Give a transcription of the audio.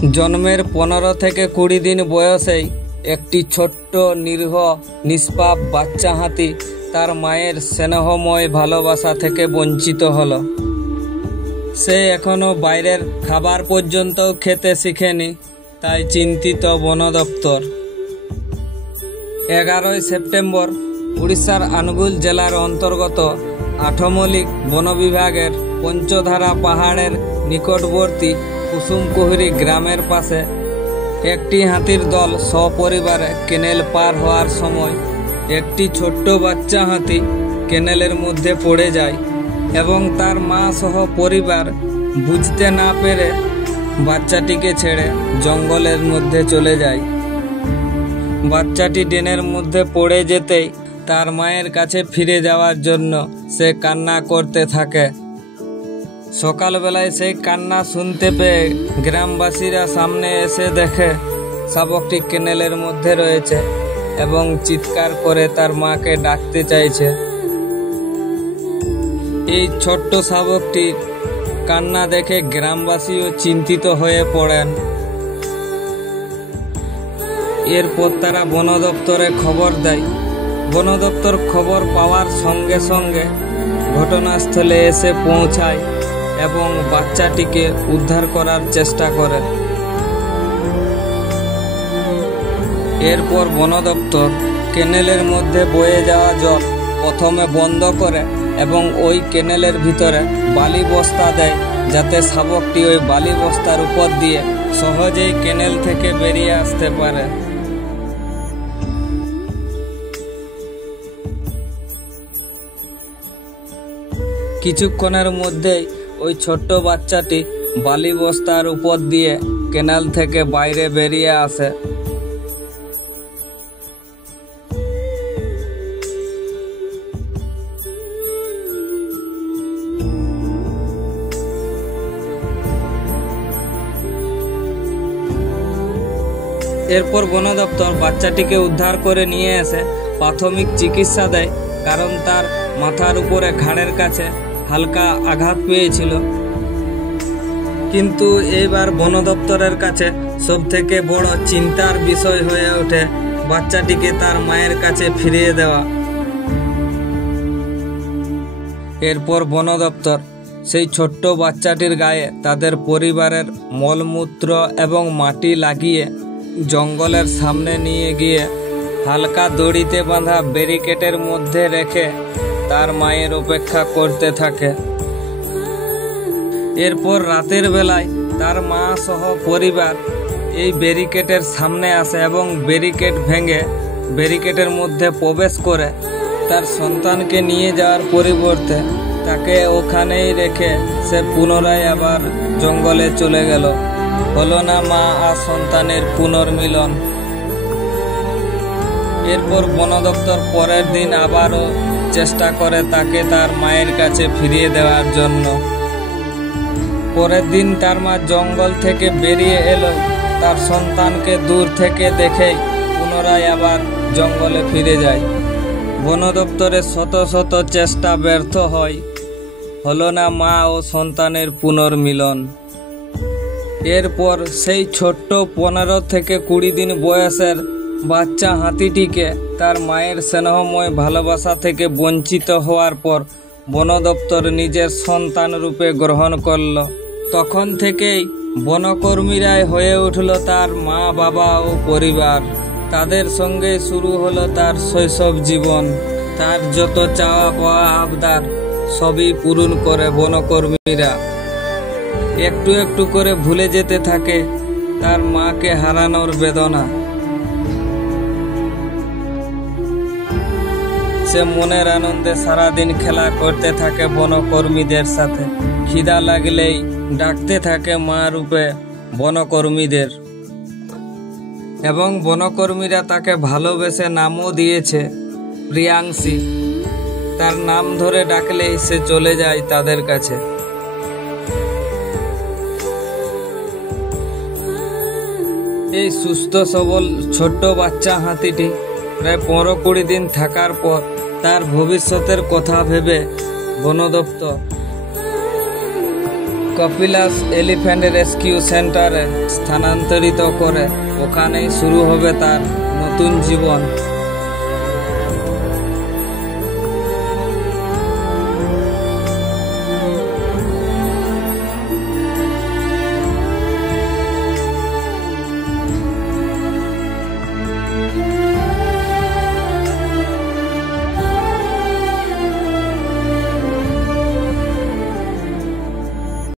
জন্মের 15 থেকে 20 দিন বয়সেই একটি ছোট্ট নিরীহ নিষ্পাপ বাচ্চা হাতি তার মায়ের স্নেহময় ভালোবাসা থেকে বঞ্চিত হলো। সে এখনো বাইরের খাবার পর্যন্ত খেতে শিখেনি, তাই চিন্তিত বন দপ্তর। 11 সেপ্টেম্বর উড়িষ্যার আনুগুল জেলার অন্তর্গত আঠমল্লিক বন বিভাগের পঞ্চধারা পাহাড়ের নিকটবর্তী কুসুমকুহরি গ্রামের পাশে একটি হাতির দল সপরিবারে কেনেল পার হওয়ার সময় একটি ছোট্ট বাচ্চা হাতি কেনেলের মধ্যে পড়ে যায় এবং তার মা সহ পরিবার বুঝতে না পেরে বাচ্চাটিকে ছেড়ে জঙ্গলের মধ্যে চলে যায়। বাচ্চাটি ড্রেনের মধ্যে পড়ে যেতেই তার মায়ের কাছে ফিরে যাওয়ার জন্য সে কান্না করতে থাকে। সকালবেলায় সেই কান্না শুনতে পেয়ে গ্রামবাসীরা সামনে এসে দেখে শাবকটি কেনেলের মধ্যে রয়েছে এবং চিৎকার করে তার মাকে ডাকতে চাইছে। এই ছোট্ট শাবকটির কান্না দেখে গ্রামবাসীও চিন্তিত হয়ে পড়েন। এরপর তারা বন দপ্তরে খবর দেয়। বন দপ্তর খবর পাওয়ার সঙ্গে সঙ্গে ঘটনাস্থলে এসে পৌঁছায় এবং বাচ্চাটিকে উদ্ধার করার চেষ্টা করে। এরপর বন দপ্তর কেনেলের মধ্যে বয়ে যাওয়া জল প্রথমে বন্ধ করে এবং ওই কেনেলের ভিতরে বালি বস্তা দেয়, যাতে শাবকটি ওই বালি বস্তার উপর দিয়ে সহজেই কেনেল থেকে বেরিয়ে আসতে পারে। কিছুক্ষণের মধ্যেই ওই ছোট্ট বাচ্চাটি বালি বস্তার উপর দিয়ে কেনাল থেকে বাইরে বেরিয়ে আসে। এরপর বন দপ্তর বাচ্চাটিকে উদ্ধার করে নিয়ে এসে প্রাথমিক চিকিৎসা দেয়, কারণ তার মাথার উপরে ঘাড়ের কাছে হালকা আঘাত পেয়েছিল। কিন্তু এইবার বন দপ্তরের কাছে সবথেকে বড় চিন্তার বিষয় হয়ে ওঠে বাচ্চাটিকে তার মায়ের কাছে ফিরিয়ে দেওয়া। এরপর বন দপ্তর সেই ছোট্ট বাচ্চাটির গায়ে তাদের পরিবারের মলমূত্র এবং মাটি লাগিয়ে জঙ্গলের সামনে নিয়ে গিয়ে হালকা দড়িতে বাঁধা ব্যারিকেডের মধ্যে রেখে তার মায়ের অপেক্ষা করতে থাকে। এরপর রাতের বেলায় তার মা সহ পরিবার এই ব্যারিকেডের সামনে আসে এবং ব্যারিকেড ভেঙে ব্যারিকেডের মধ্যে প্রবেশ করে তার সন্তানকে নিয়ে যাওয়ার পরিবর্তে তাকে ওখানেই রেখে সে পুনরায় আবার জঙ্গলে চলে গেল। হলো না মা আর সন্তানের পুনর্মিলন। এরপর বন দপ্তর পরের দিন আবারও চেষ্টা করে তাকে তার মায়ের কাছে ফিরিয়ে দেওয়ার জন্য। পরের দিন তার মা জঙ্গল থেকে বেরিয়ে এলো, তার সন্তানকে দূর থেকে দেখেই পুনরায় আবার জঙ্গলে ফিরে যায়। বন দপ্তরের শত শত চেষ্টা ব্যর্থ হয়, হলো না মা ও সন্তানের পুনর্মিলন। এরপর সেই ছোট্ট 15 থেকে 20 দিন বয়সের বাচ্চা হাতিটিকে তার মায়ের স্নেহময় ভালোবাসা থেকে বঞ্চিত হওয়ার পর বন দপ্তর নিজের সন্তান রূপে গ্রহণ করল। তখন থেকেই বনকর্মীরাই হয়ে উঠল তার মা বাবা ও পরিবার। তাদের সঙ্গে শুরু হলো তার শৈশব জীবন। তার যত চাওয়া পাওয়া আবদার সবই পূরণ করে বনকর্মীরা। একটু একটু করে ভুলে যেতে থাকে তার মাকে হারানোর বেদনা। সে মনের আনন্দে সারাদিন খেলা করতে থাকে বনকর্মীদের সাথে। খিদা লাগলেই ডাকতে থাকে মা রূপে বনকর্মীদের, এবং বনকর্মীরা তাকে ভালোবেসে নামও দিয়েছে প্রিয়াংশী। তার নাম ধরে ডাকলেই সে চলে যায় তাদের কাছে। এই সুস্থ সবল ছোট্ট বাচ্চা হাতিটি প্রায় 15-20 দিন থাকার পর তার ভবিষ্যতের কথা ভেবে বন দপ্তর কপিলাস এলিফ্যান্ট রেস্কিউ সেন্টারে স্থানান্তরিত করে। ওখানেই শুরু হবে তার নতুন জীবন।